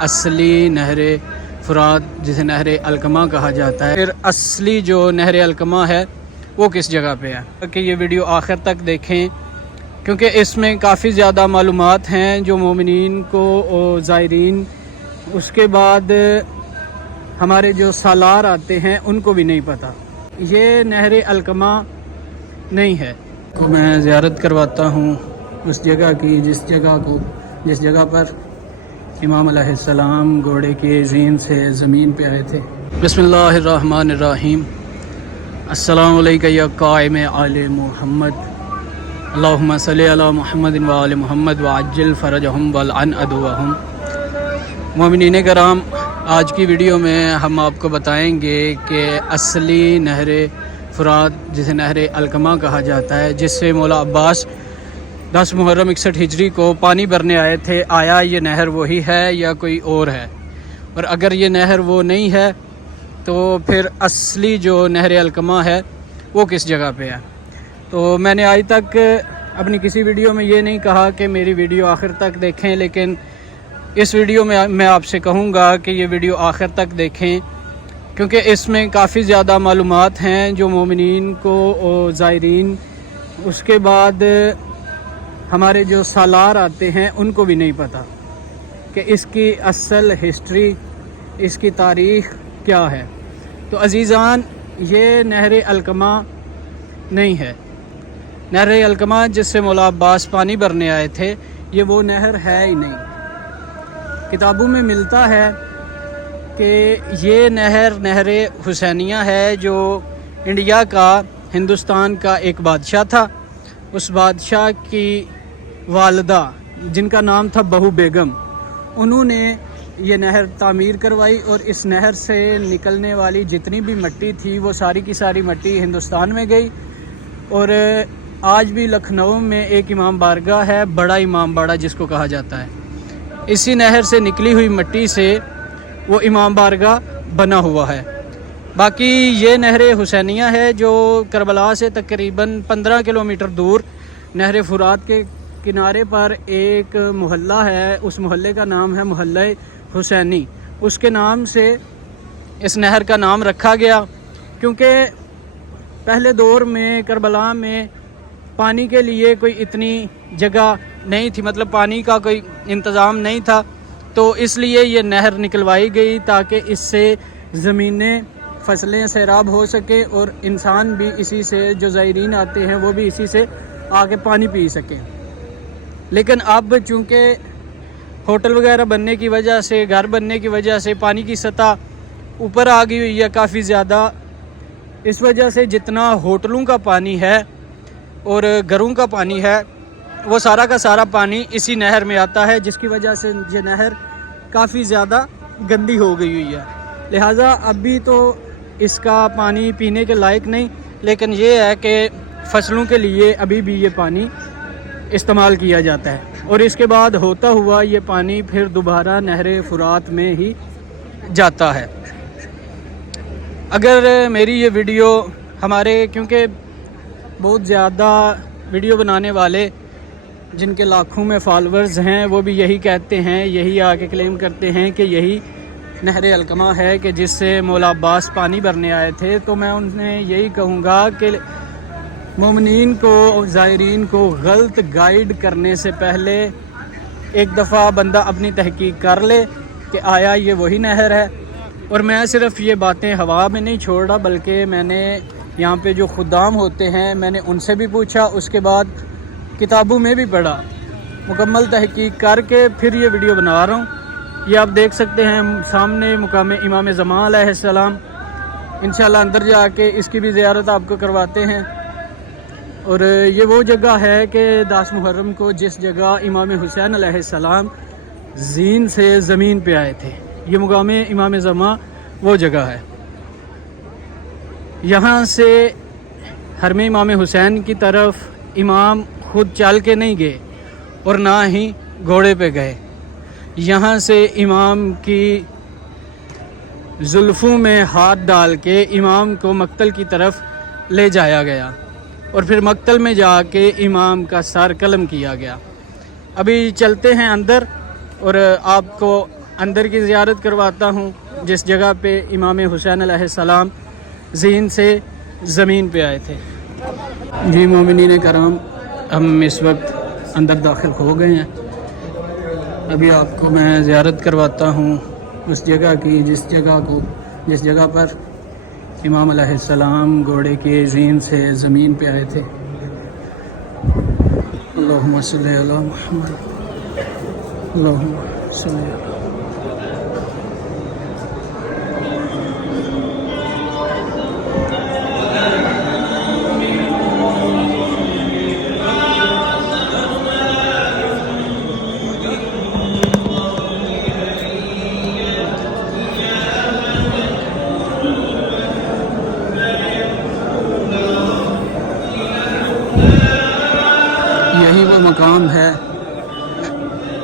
اصلی نہر فرات جسے نہر القمہ کہا جاتا ہے، پھر اصلی جو نہر القمہ ہے وہ کس جگہ پہ ہے کہ یہ ویڈیو آخر تک دیکھیں، کیونکہ اس میں کافی زیادہ معلومات ہیں جو مومنین کو اور زائرین اس کے بعد ہمارے جو سالار آتے ہیں ان کو بھی نہیں پتہ۔ یہ نہر القمہ نہیں ہے کو میں زیارت کرواتا ہوں اس جگہ کی جس جگہ پر امام علیہ السلام گھوڑے کے زین سے زمین پہ آئے تھے۔ بسم اللہ الرحمن الرحیم۔ السلام علیکم یا قائم آل محمد، اللہم صلی علی محمد و آل محمد وعجل فرجہم والعن عدوہم۔ مومنین کرام، آج کی ویڈیو میں ہم آپ کو بتائیں گے کہ اصلی نہر فرات جسے نہر القمہ کہا جاتا ہے، جس سے مولا عباس 10 محرم 61 ہجری کو پانی بھرنے آئے تھے، آیا یہ نہر وہی ہے یا کوئی اور ہے؟ اور اگر یہ نہر وہ نہیں ہے تو پھر اصلی جو نہر القمہ ہے وہ کس جگہ پہ ہے؟ تو میں نے آج تک اپنی کسی ویڈیو میں یہ نہیں کہا کہ میری ویڈیو آخر تک دیکھیں، لیکن اس ویڈیو میں آپ سے کہوں گا کہ یہ ویڈیو آخر تک دیکھیں، کیونکہ اس میں کافی زیادہ معلومات ہیں جو مومنین کو اور زائرین اس کے بعد ہمارے جو سالار آتے ہیں ان کو بھی نہیں پتہ کہ اس کی اصل ہسٹری، اس کی تاریخ کیا ہے۔ تو عزیزان، یہ نہر القمہ نہیں ہے۔ نہر القمہ جس سے مولا عباس پانی بھرنے آئے تھے، یہ وہ نہر ہے ہی نہیں۔ کتابوں میں ملتا ہے کہ یہ نہر حسینیہ ہے، جو انڈیا کا، ہندوستان کا ایک بادشاہ تھا۔ اس بادشاہ کی والدہ جن کا نام تھا بہو بیگم، انہوں نے یہ نہر تعمیر کروائی، اور اس نہر سے نکلنے والی جتنی بھی مٹی تھی وہ ساری کی ساری مٹی ہندوستان میں گئی۔ اور آج بھی لکھنؤ میں ایک امام بارگاہ ہے، بڑا امام باڑہ جس کو کہا جاتا ہے، اسی نہر سے نکلی ہوئی مٹی سے وہ امام بارگاہ بنا ہوا ہے۔ باقی یہ نہر حسینیہ ہے جو کربلا سے تقریباً 15 کلومیٹر دور نہر فرات کے کنارے پر ایک محلہ ہے، اس محلے کا نام ہے محلہ حسینی۔ اس کے نام سے اس نہر کا نام رکھا گیا، کیونکہ پہلے دور میں کربلا میں پانی کے لیے کوئی اتنی جگہ نہیں تھی، مطلب پانی کا کوئی انتظام نہیں تھا، تو اس لیے یہ نہر نکلوائی گئی تاکہ اس سے زمینیں، فصلیں سیراب ہو سکے، اور انسان بھی اسی سے، جو زائرین آتے ہیں وہ بھی اسی سے آگے پانی پی سکیں۔ لیکن اب چونکہ ہوٹل وغیرہ بننے کی وجہ سے، گھر بننے کی وجہ سے پانی کی سطح اوپر آ گئی ہوئی ہے کافی زیادہ، اس وجہ سے جتنا ہوٹلوں کا پانی ہے اور گھروں کا پانی ہے وہ سارا کا سارا پانی اسی نہر میں آتا ہے، جس کی وجہ سے یہ نہر کافی زیادہ گندی ہو گئی ہوئی ہے۔ لہٰذا ابھی تو اس کا پانی پینے کے لائق نہیں، لیکن یہ ہے کہ فصلوں کے لیے ابھی بھی یہ پانی استعمال کیا جاتا ہے، اور اس کے بعد ہوتا ہوا یہ پانی پھر دوبارہ نہر فرات میں ہی جاتا ہے۔ اگر میری یہ ویڈیو ہمارے، کیونکہ بہت زیادہ ویڈیو بنانے والے جن کے لاکھوں میں فالورز ہیں وہ بھی یہی کہتے ہیں، یہی آ کے کلیم کرتے ہیں کہ یہی نہر القمہ ہے کہ جس سے مولا عباس پانی بھرنے آئے تھے، تو میں انہیں یہی کہوں گا کہ مومنین کو، زائرین کو غلط گائیڈ کرنے سے پہلے ایک دفعہ بندہ اپنی تحقیق کر لے کہ آیا یہ وہی نہر ہے۔ اور میں صرف یہ باتیں ہوا میں نہیں چھوڑ رہا، بلکہ میں نے یہاں پہ جو خدام ہوتے ہیں میں نے ان سے بھی پوچھا، اس کے بعد کتابوں میں بھی پڑھا، مکمل تحقیق کر کے پھر یہ ویڈیو بنا رہا ہوں۔ یہ آپ دیکھ سکتے ہیں سامنے مقام امام زمان علیہ السلام، انشاءاللہ اندر جا کے اس کی بھی زیارت آپ کو کرواتے ہیں۔ اور یہ وہ جگہ ہے کہ 10 محرم کو جس جگہ امام حسین علیہ السلام زین سے زمین پہ آئے تھے، یہ مقام امام زمان وہ جگہ ہے۔ یہاں سے حرم امام حسین کی طرف امام خود چل کے نہیں گئے اور نہ ہی گھوڑے پہ گئے، یہاں سے امام کی زلفوں میں ہاتھ ڈال کے امام کو مقتل کی طرف لے جایا گیا، اور پھر مقتل میں جا کے امام کا سر قلم کیا گیا۔ ابھی چلتے ہیں اندر اور آپ کو اندر کی زیارت کرواتا ہوں جس جگہ پہ امام حسین علیہ السلام زین سے زمین پہ آئے تھے۔ جی مومنین کرام، ہم اس وقت اندر داخل ہو گئے ہیں۔ ابھی آپ کو میں زیارت کرواتا ہوں اس جگہ کی جس جگہ پر امام علیہ السلام گھوڑے کے زین سے زمین پہ آئے تھے۔ اللہم صلی علی محمد، اللہم صلی علی محمد۔ یہی وہ مقام ہے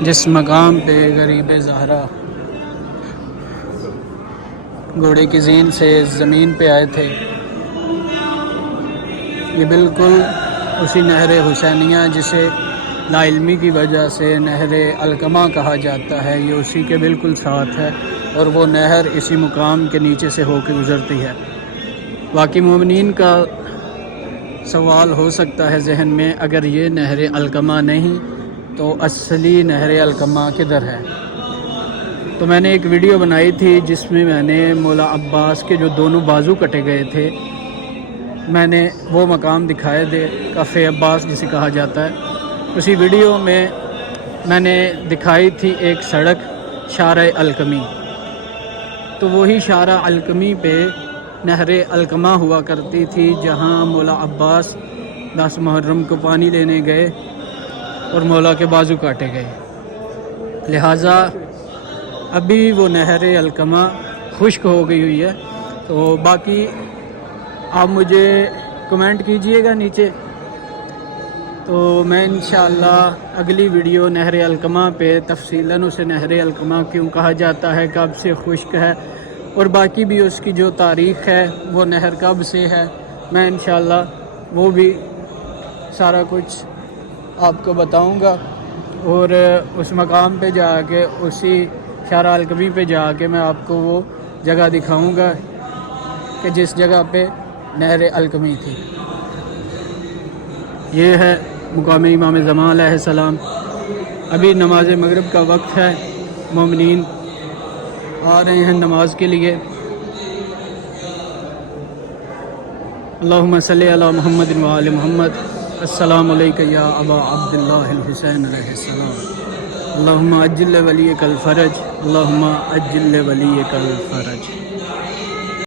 جس مقام پہ غریب زہرا گھوڑے کی زین سے زمین پہ آئے تھے۔ یہ بالکل اسی نہر حسینیہ جسے لا علمی کی وجہ سے نہر علقمہ کہا جاتا ہے، یہ اسی کے بالکل ساتھ ہے، اور وہ نہر اسی مقام کے نیچے سے ہو کے گزرتی ہے۔ باقی مومنین کا سوال ہو سکتا ہے ذہن میں، اگر یہ نہر علقمہ نہیں تو اصلی نہر علقمہ کدھر ہے؟ تو میں نے ایک ویڈیو بنائی تھی جس میں میں نے مولا عباس کے جو دونوں بازو کٹے گئے تھے، میں نے وہ مقام دکھائے تھے، کف عباس جسے کہا جاتا ہے۔ اسی ویڈیو میں نے دکھائی تھی ایک سڑک شارع علقمی، تو وہی شارع علقمی پہ نہر علقمہ ہوا کرتی تھی، جہاں مولا عباس 10 محرم کو پانی لینے گئے اور مولا کے بازو کاٹے گئے۔ لہٰذا ابھی وہ نہر علقمہ خشک ہو گئی ہوئی ہے۔ تو باقی آپ مجھے کمنٹ کیجئے گا نیچے، تو میں انشاءاللہ اگلی ویڈیو نہر علقمہ پہ تفصیلاً اسے نہر علقمہ کیوں کہا جاتا ہے، کب سے خشک ہے، اور باقی بھی اس کی جو تاریخ ہے، وہ نہر کب سے ہے، میں انشاءاللہ وہ بھی سارا کچھ آپ کو بتاؤں گا، اور اس مقام پہ جا کے اسی شارع علقمی پہ جا کے میں آپ کو وہ جگہ دکھاؤں گا کہ جس جگہ پہ نہر علقمی تھی۔ یہ ہے مقام امام زمان علیہ السلام۔ ابھی نماز مغرب کا وقت ہے، مومنین آ رہے ہیں نماز کے لیے۔ اللہم صلی علی محمد و آل محمد۔ السلام علیکم یا ابا عبداللہ الحسین علیہ السلام۔ اللہم عجل ولیک الفرج، اللہم عجل ولیک الفرج۔